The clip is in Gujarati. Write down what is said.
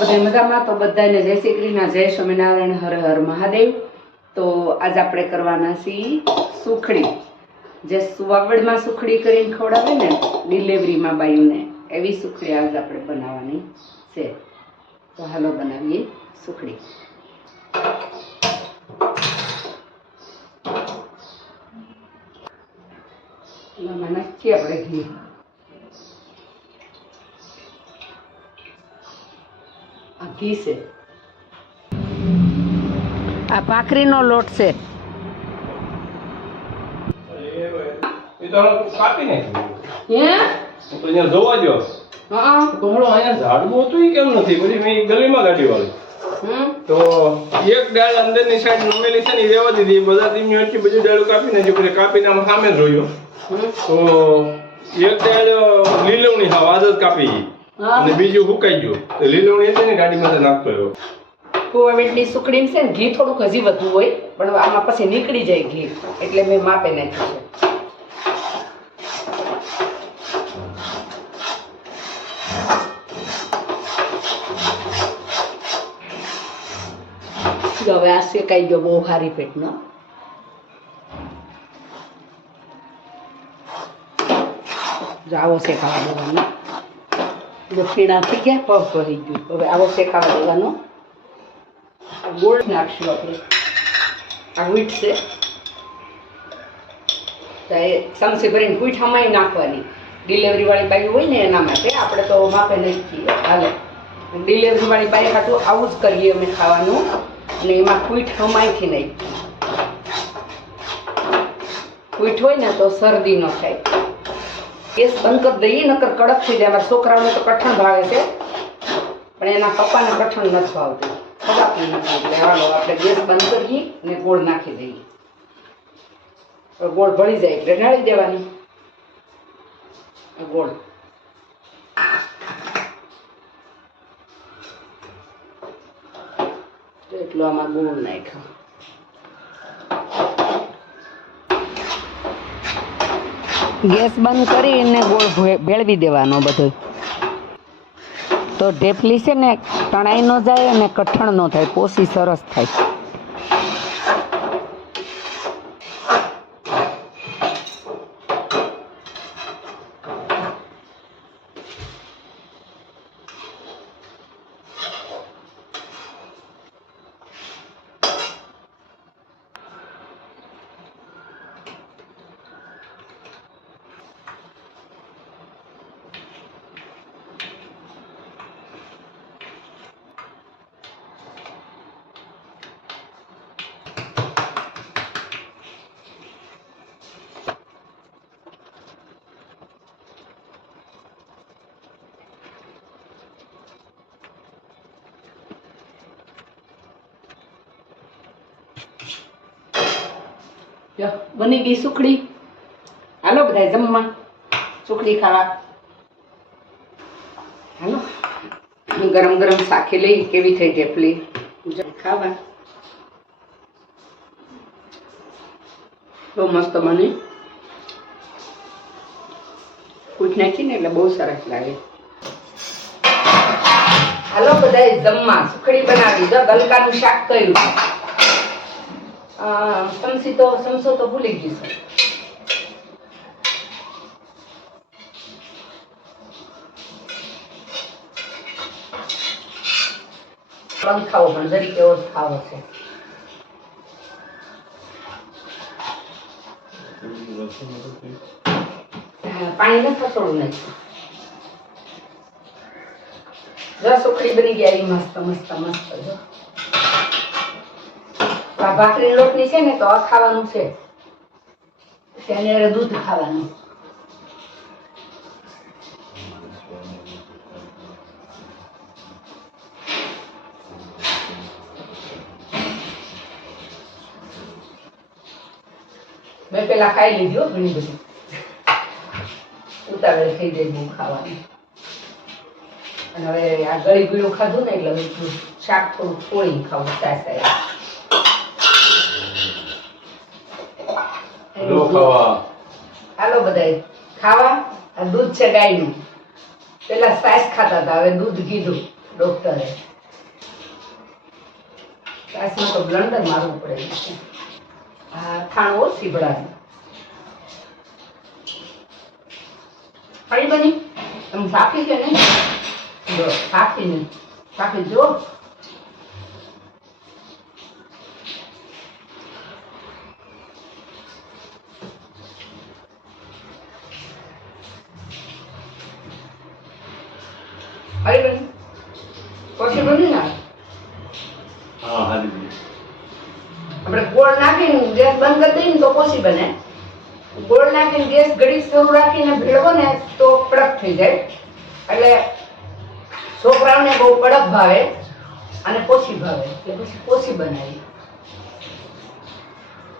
બધા મજામાં? તો બધાને જય શ્રી કૃષ્ણ, જય સ્વામિનારાયણ, હર હર મહાદેવ. તો આજ આપણે કરવાના છીએ સુખડી. જે સુવાવડમાં સુખડી કરીને ખવડાવે ને, ડિલિવરીમાં બાયુને, એવી સુખડી આજ આપણે બનાવવાની છે. તો હાલો બનાવીએ સુખડી. નાખીએ આપણે ઘી ઘી છે આ ભાખરીનો લોટ છે. એ તો હવે કાપી નાખ્યું. હે? હું તો અહીંયા જોવા ગયો હા તો હલો અહીંયા ઝાડવું હતું ઈ કેમ નથી? પછી ગલીમાં ગાડી વાળી. તો એક ડાળ અંદરની સાઈડ નમેલી છે ને રેવા દીધી. બધા ધીમી હટકી બધી ડાળો કાપી નાખી. પછી કાપીને આમ સામે જોયો તો એક ડાળ લીલવણી હા જ કાપી. ગઈ અને બીજું સુકાઈ ગયું? લીલવણી હતી ને ગાડીમાં નાખતો રહ્યો કોવિડની સુકડી છે ને ઘી થોડુંક હજી વધુ હોય, પણ આમાં પછી નીકળી જાય ઘી, એટલે મેં માપે નાખ્યું છે. હવે આ શેકાઈ ગયો બહુ સારી પેટનો. આવો શેકાવા દેવાનો જો પીણા થઈ ગયા પફ ભરી ગયું. હવે આવો શેકાવા દેવાનો. ગોળ નાખશું આપણે. આ વીટ છે. તો ભરીને વીટ હમાઈ નાખવાની. ડિલિવરી વાળી બાઈ હોય ને એના માટે. આપણે તો માપે નહીં છીએ. હાલે. ડિલિવરી વાળી બાઈ ખાતું આવું જ કરીએ અમે ખાવાનું. અને એમાં કુઈઠ હમાયથી નહીં કુઈઠ હોય ને તો શરદી ન થાય. ગેસ બંધ કરી દઈએ, નકર કડક થઈ જાય. અમારા છોકરાઓને તો કઠણ ભાવે છે. પણ એના પપ્પાને કઠણ નથી ભાવતું. ખવાતું નથી. એટલે આપણે ગેસ બંધ કરીએ ને ગોળ નાખી દઈએ. ગોળ ભળી જાય એટલે ઢાળી દેવાની. ગોળ. એટલો આમાં ગોળ નાખ્યો. ગેસ બંધ કરીને ગોળ ભેળવી દેવાનો બધો. તો ઢેફલી છે ને, તણાઈ ન જાય અને કઠણ ન થાય પોસી સરસ થાય. લ્યો, બની ગઈ સુખડી. હાલો બધા જમવા. સુખડી ખાવા. હાલો. ગરમ ગરમ સાખી લઈ કેવી થઈ ઢેપલી ખાવા. બહુ મસ્ત મને કૂટ નાખીને એટલે બહુ સરસ લાગે. હાલો બધા જમવા. સુખડી બનાવી. જો ગલકાનું શાક કર્યું. સમસી તો સમસો તો ભૂલી ગઈ છે પંખાઓ પણ જરી કેવો ખાવો છે પાણી ને ફસોડું નાખ્યું રસ ઉખડી બની ગયા એ મસ્ત મસ્ત મસ્ત જો આ ભાખરી લોટની છે ને, તો આ ખાવાનું છે. તેને દૂધ ખાવાનું? મેં પેલા ખાઈ લીધી ઘણી બધી. ઉતાવળે થઈ જાય બહુ ખાવાની. અને હવે આ ગળી ગળ્યું ખાધું ને એટલે શાક થોડું થોડી ખાવું સાય. લો ખાવા. હાલો બધાય. ખાવા આ દૂધ છે ગાયનું. પેલા સાસ ખાતા હતા, હવે દૂધ કીધું ડોક્ટરે સાસમાં તો બ્લન્ડર મારવું પડે. આ ખાણ ઓછી ભળાય ફરી બની? તમે સાફી છે ને સાફી નહીં સાફી જો ફરી બની પછી બની ના હા હાલી આપણે ગોળ નાખીને ગેસ બંધ કરી દઈએ તો કોશી બને. ગોળ નાખીને ગેસ ઘડી શરૂ રાખીને ભેળવો ને તો કડક થઈ જાય. એટલે છોકરાઓને બહુ કડક ભાવે અને પોછી ભાવે. એટલે પછી પોસી બનાવી